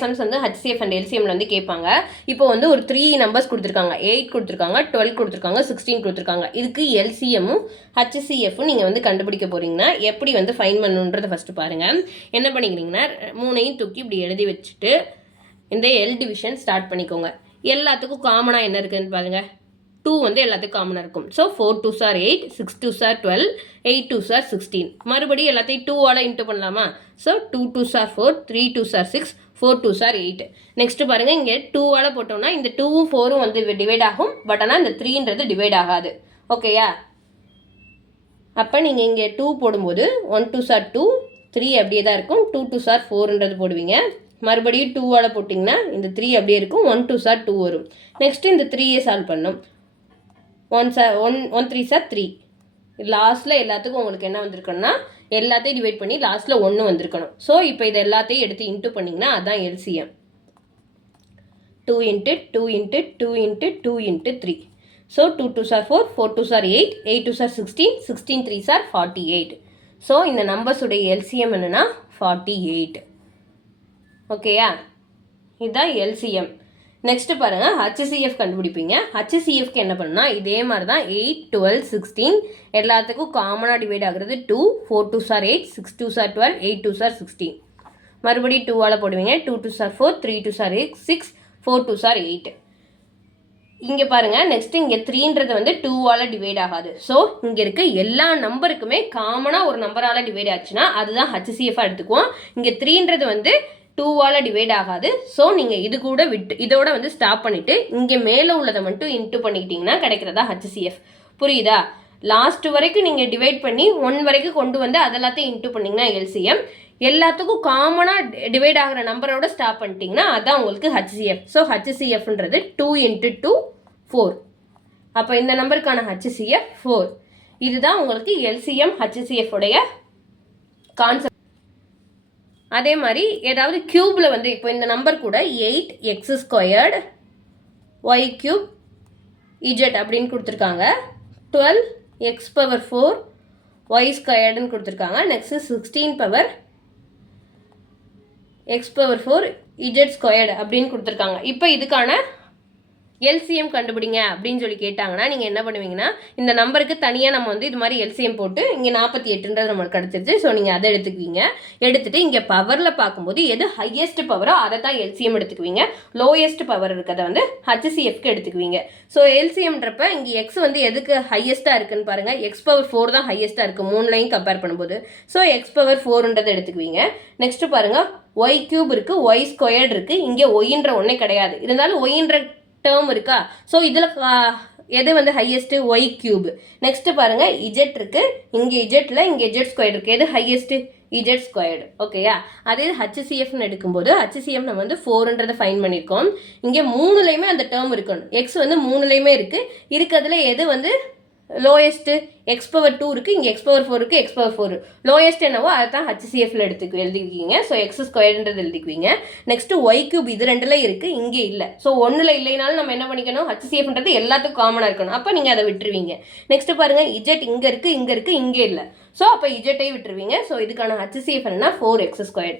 Sums வந்து HCF and LCMல வந்து கேட்பாங்க. இப்போ வந்து ஒரு 3 நம்பர்ஸ் கொடுத்துருக்காங்க, 8 கொடுத்துருக்காங்க, 12 கொடுத்துருக்காங்க, 16 கொடுத்துருக்காங்க. இதுக்கு LCMும் HCFும் நீங்கள் வந்து கண்டுபிடிக்க போறீங்கன்னா எப்படி வந்து ஃபைன் பண்ணணுன்றதை ஃபஸ்ட்டு பாருங்கள். என்ன பண்ணிக்கிறீங்கன்னா 3ஐயும் தூக்கி இப்படி எழுதி வச்சுட்டு இந்த L டிவிஷன் ஸ்டார்ட் பண்ணிக்கோங்க. எல்லாத்துக்கும் காமனாக என்ன இருக்குதுன்னு பாருங்கள். 2 வந்து எல்லாத்துக்கும் காமனாக இருக்கும். So 4 2s are 8, 6 2s are 12, 8 2s are 16. மறுபடியும் எல்லாத்தையும் 2ஆல் இன்ட்டு பண்ணலாமா? So 2 2s are 4, 3 2s are 6, 4 2s are 8. Next பாருங்க, இங்கே 2ஆல் போட்டோம்னா இந்த 2ம் 4ம் வந்து டிவைட் ஆகும். பட் ஆனால் இந்த 3ன்றது டிவைட் ஆகாது. ஓகேயா? அப்போ நீங்கள் இங்கே 2 போடும்போது 1 2s are 2, 3 அப்படியே தான் இருக்கும். 2 2s are 4ன்றது போடுவீங்க. மறுபடியும் 2ஆல் போட்டிங்கன்னா இந்த 3 அப்படியே இருக்கும். 1 2s are 2 வரும். நெக்ஸ்ட் இந்த 3ஐ சால்வ் பண்ணும். 1 3s are 3. லாஸ்ட்டில் எல்லாத்துக்கும் உங்களுக்கு என்ன வந்திருக்கணும்னா எல்லாத்தையும் டிவைட் பண்ணி லாஸ்ட்டில் 1 வந்திருக்கணும். ஸோ இப்போ இது எல்லாத்தையும் எடுத்து இன்ட்டு பண்ணிங்கன்னா அதுதான் LCM. 2 × 2 × 2 × 2 × 3. So 2 2s are 4, 4 2s are 8, 8 2s are 16, 16 3s are 48. So இந்த நம்பர்ஸுடைய LCM என்னன்னா 48. ஓகேயா? இதுதான் LCM. நெக்ஸ்ட் பாருங்க, HCF கண்டுபிடிப்பீங்க. HCFக்கு என்ன பண்ணுன்னா இதே மாதிரி தான் 8 12 16 எல்லாத்துக்கும் காமனாக டிவைட் ஆகுறது 2, 4 2s are 8, 6 2s are 12, 8 2s are 16. மறுபடியும் 2ஆல் போடுவீங்க. 2 2s are 4, 3 2s are 6, 4 2s are 8. இங்கே பாருங்க, நெக்ஸ்ட் இங்கே 3ன்றது வந்து 2ஆல் டிவைட் ஆகாது. ஸோ இங்கே இருக்க எல்லா நம்பருக்குமே காமனாக ஒரு நம்பரால் டிவைட் ஆச்சுன்னா அதுதான் HCF எடுத்துக்குவோம். இங்கே 3ன்றது வந்து 2ஆல் டிவைட் ஆகாது. ஸோ நீங்கள் இது கூட இதோட வந்து ஸ்டாப் பண்ணிவிட்டு இங்கே மேலே உள்ளதை மட்டும் இன்ட்டு பண்ணிக்கிட்டிங்கன்னா கிடைக்கிறதா HCF. புரியுதா? லாஸ்ட் வரைக்கும் நீங்கள் டிவைட் பண்ணி 1 வரைக்கும் கொண்டு வந்து அதெல்லாத்தையும் இன்ட்டு பண்ணிங்கன்னா LCM. எல்லாத்துக்கும் காமனாக டிவைட் ஆகிற நம்பரோட ஸ்டாப் பண்ணிட்டீங்கன்னா அதுதான் உங்களுக்கு HCF. ஸோ HCFன்றது 2 × 2 4. அப்போ இந்த நம்பருக்கான HCF 4. இதுதான் உங்களுக்கு LCM HCF உடைய கான்செப்ட். அதே மாதிரி ஏதாவது க்யூப்பில் வந்து இப்போ இந்த நம்பர் கூட 8x² y³ z அப்படின்னு கொடுத்துருக்காங்க. 12x⁴ y² கொடுத்துருக்காங்க. நெக்ஸ்ட் 16 x⁴ z² அப்படின்னு கொடுத்துருக்காங்க. இப்போ இதுக்கான LCM கண்டுபிடிங்க அப்படின்னு சொல்லி கேட்டாங்கன்னா நீங்கள் என்ன பண்ணுவீங்கன்னா இந்த நம்பருக்கு தனியாக நம்ம வந்து இது மாதிரி LCM போட்டு இங்கே 48ன்றது நம்மளுக்கு கிடச்சிருச்சு. ஸோ நீங்கள் அதை எடுத்துக்குவீங்க. எடுத்துகிட்டு இங்கே பவரில் பார்க்கும்போது எது ஹையஸ்ட் பவரோ அதை தான் LCM எடுத்துக்குவீங்க. லோயஸ்ட் பவர் இருக்கிறத வந்து HCFக்கு எடுத்துக்குவீங்க. ஸோ LCMன்றப்ப இங்கே எக்ஸ் வந்து எதுக்கு ஹையஸ்ட்டாக இருக்குன்னு பாருங்கள். x⁴ தான் ஹையஸ்ட்டாக இருக்குது 3லையும் கம்பேர் பண்ணும்போது. So x⁴ எடுத்துக்குவீங்க. நெக்ஸ்ட்டு பாருங்கள், y³ இருக்குது, y² இருக்குது. இங்கே ஒய்ன்ற ஒன்றே கிடையாது. இருந்தாலும் ஒய்ன்ற டேர்ம் இருக்கா? ஸோ இதில் எது வந்து ஹையஸ்ட்டு? y³. நெக்ஸ்ட்டு பாருங்கள், Z இருக்குது. இங்கே Z இங்கே z² இருக்குது. எது ஹையஸ்ட்டு? z². ஓகேயா? அதே HCFன்னு எடுக்கும்போது HCF நம்ம வந்து 4ன்றதை ஃபைன் பண்ணியிருக்கோம். இங்கே 3லையுமே அந்த டேர்ம் இருக்கணும். எக்ஸ் வந்து 3லையுமே இருக்குது. இருக்கிறதுல எது வந்து லோயஸ்ட்டு? x⁴ இருக்குது. இங்கே x⁴ இருக்குது, x⁴. லோயஸ்ட் என்னவோ அதை தான் HCFல எழுதிக்குவீங்க. ஸோ x²ன்றது எழுதிக்குவீங்க. நெக்ஸ்ட்டு y³ இது 2ல இருக்குது, இங்கே இல்லை. ஸோ 1ல் இல்லைனாலும் நம்ம என்ன பண்ணிக்கணும்? HCFன்றது எல்லாத்துக்கும் காமனாக இருக்கணும். அப்போ நீங்கள் அதை விட்டுருவீங்க. நெக்ஸ்ட்டு பாருங்கள், Z இங்கே இருக்குது, இங்கே இருக்குது, இங்கே இல்லை. ஸோ அப்போ Z விட்டுருவீங்க. ஸோ இதுக்கான HCF என்னன்னா 4x².